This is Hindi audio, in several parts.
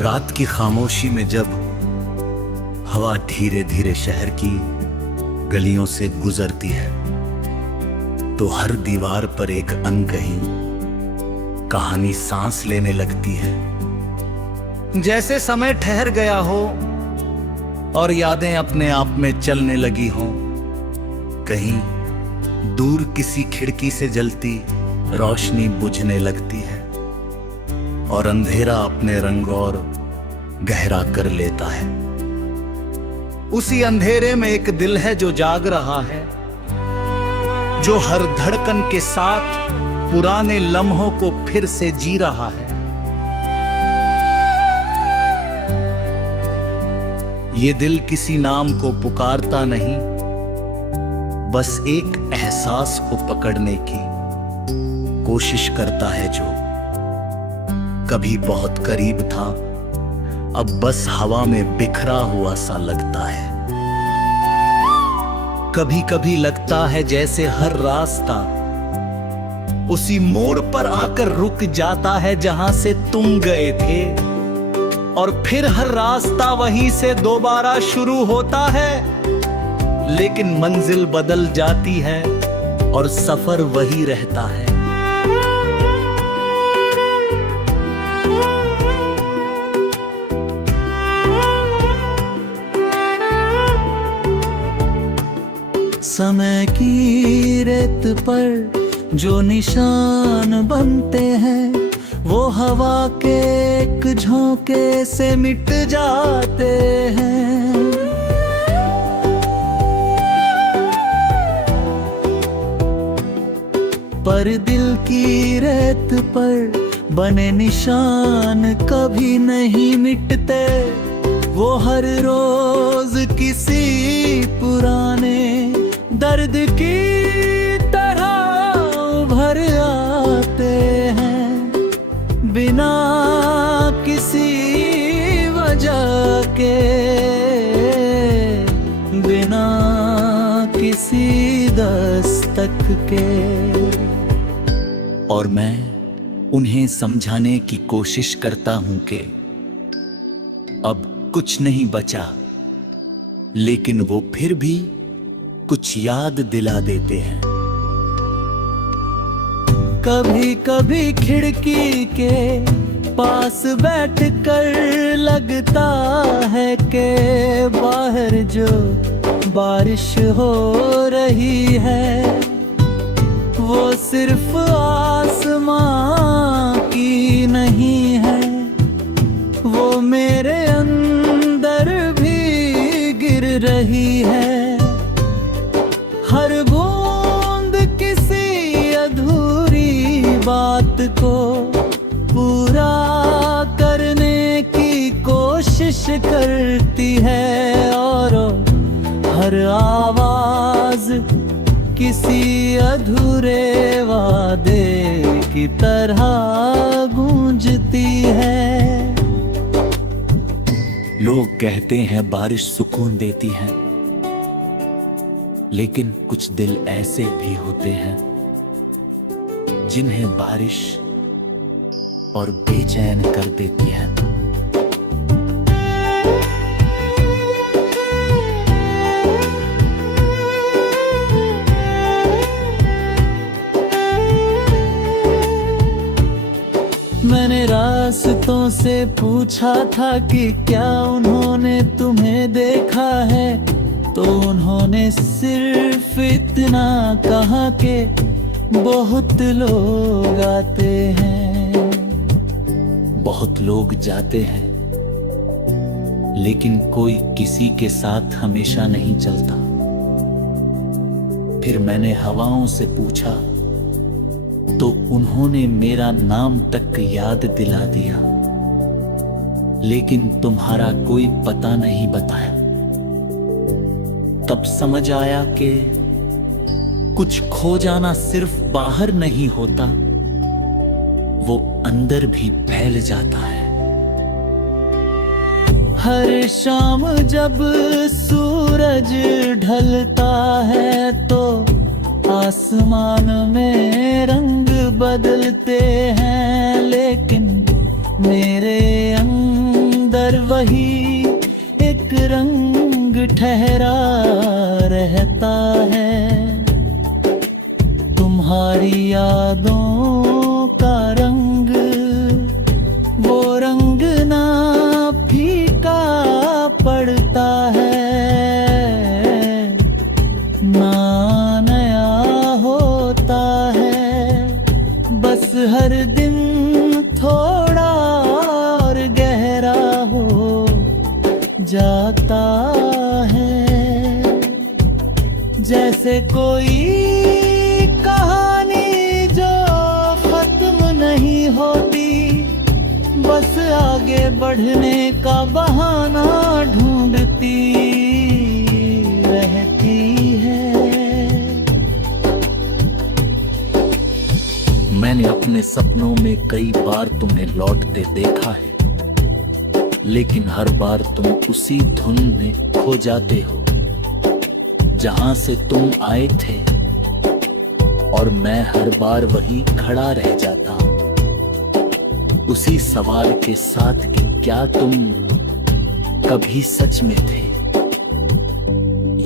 रात की खामोशी में जब हवा धीरे धीरे शहर की गलियों से गुजरती है तो हर दीवार पर एक अनकही कहानी सांस लेने लगती है। जैसे समय ठहर गया हो और यादें अपने आप में चलने लगी हो। कहीं दूर किसी खिड़की से जलती रोशनी बुझने लगती है और अंधेरा अपने रंग और गहरा कर लेता है। उसी अंधेरे में एक दिल है जो जाग रहा है, जो हर धड़कन के साथ पुराने लम्हों को फिर से जी रहा है। ये दिल किसी नाम को पुकारता नहीं, बस एक एहसास को पकड़ने की कोशिश करता है जो कभी बहुत करीब था, अब बस हवा में बिखरा हुआ सा लगता है। कभी कभी लगता है जैसे हर रास्ता उसी मोड़ पर आकर रुक जाता है जहां से तुम गए थे, और फिर हर रास्ता वहीं से दोबारा शुरू होता है। लेकिन मंजिल बदल जाती है और सफर वही रहता है। समय की रेत पर जो निशान बनते हैं वो हवा के एक झोंके से मिट जाते हैं। पर दिल की रेत पर बने निशान कभी नहीं मिटते, वो हर रोज किसी पुराने दर्द की तरह उभर आते हैं, बिना किसी वजह के, बिना किसी दस्तक के। और मैं उन्हें समझाने की कोशिश करता हूं कि अब कुछ नहीं बचा, लेकिन वो फिर भी कुछ याद दिला देते हैं। कभी कभी खिड़की के पास बैठकर लगता है कि बाहर जो बारिश हो रही है वो सिर्फ आसमां की नहीं है, वो मेरे अंदर भी गिर रही है। हर बूंद किसी अधूरी बात को पूरा करने की कोशिश करती है, और हर आवाज किसी अधूरे वादे की तरह गूंजती है। लोग कहते हैं बारिश सुकून देती है, लेकिन कुछ दिल ऐसे भी होते हैं जिन्हें बारिश और बेचैन कर देती है। मैंने रास्तों से पूछा था कि क्या उन्होंने तुम्हें देखा है, तो उन्होंने सिर्फ इतना कहा कि बहुत लोग आते हैं, बहुत लोग जाते हैं, लेकिन कोई किसी के साथ हमेशा नहीं चलता। फिर मैंने हवाओं से पूछा तो उन्होंने मेरा नाम तक याद दिला दिया, लेकिन तुम्हारा कोई पता नहीं बताया। तब समझ आया कि कुछ खो जाना सिर्फ बाहर नहीं होता, वो अंदर भी फैल जाता है। हर शाम जब सूरज ढलता है तो आसमान में रंग बदलते हैं, लेकिन मेरे अंदर मगर वही एक रंग ठहरा रहता है। तुम्हारी यादों का रंग, वो रंग ना फीका पड़ता है, ना नया होता है, बस हर दिन थोड़ा और गहरा हो जाता है। जैसे कोई कहानी जो खत्म नहीं होती, बस आगे बढ़ने का बहाना ढूंढती रहती है। मैंने अपने सपनों में कई बार तुम्हें लौटते देखा है, लेकिन हर बार तुम उसी धुन में खो जाते हो जहां से तुम आए थे, और मैं हर बार वही खड़ा रह जाता हूं उसी सवाल के साथ कि क्या तुम कभी सच में थे,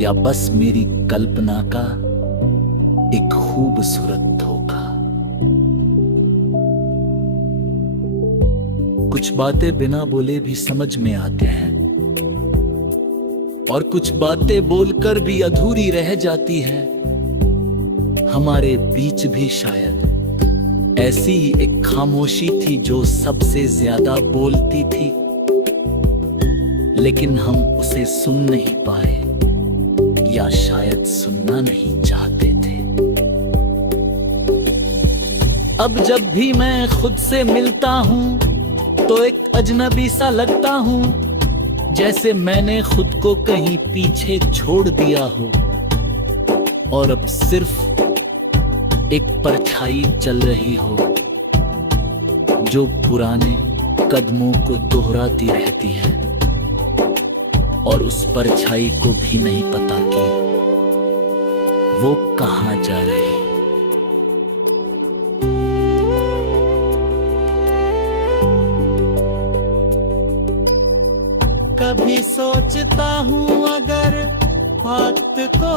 या बस मेरी कल्पना का एक खूबसूरत धोखा। कुछ बातें बिना बोले भी समझ में आते हैं, और कुछ बातें बोलकर भी अधूरी रह जाती है। हमारे बीच भी शायद ऐसी एक खामोशी थी जो सबसे ज्यादा बोलती थी, लेकिन हम उसे सुन नहीं पाए, या शायद सुनना नहीं चाहते थे। अब जब भी मैं खुद से मिलता हूं तो एक अजनबी सा लगता हूं, जैसे मैंने खुद को कहीं पीछे छोड़ दिया हो, और अब सिर्फ एक परछाई चल रही हो जो पुराने कदमों को दोहराती रहती है, और उस परछाई को भी नहीं पता कि वो कहां जा रही। कभी सोचता हूँ अगर वक्त को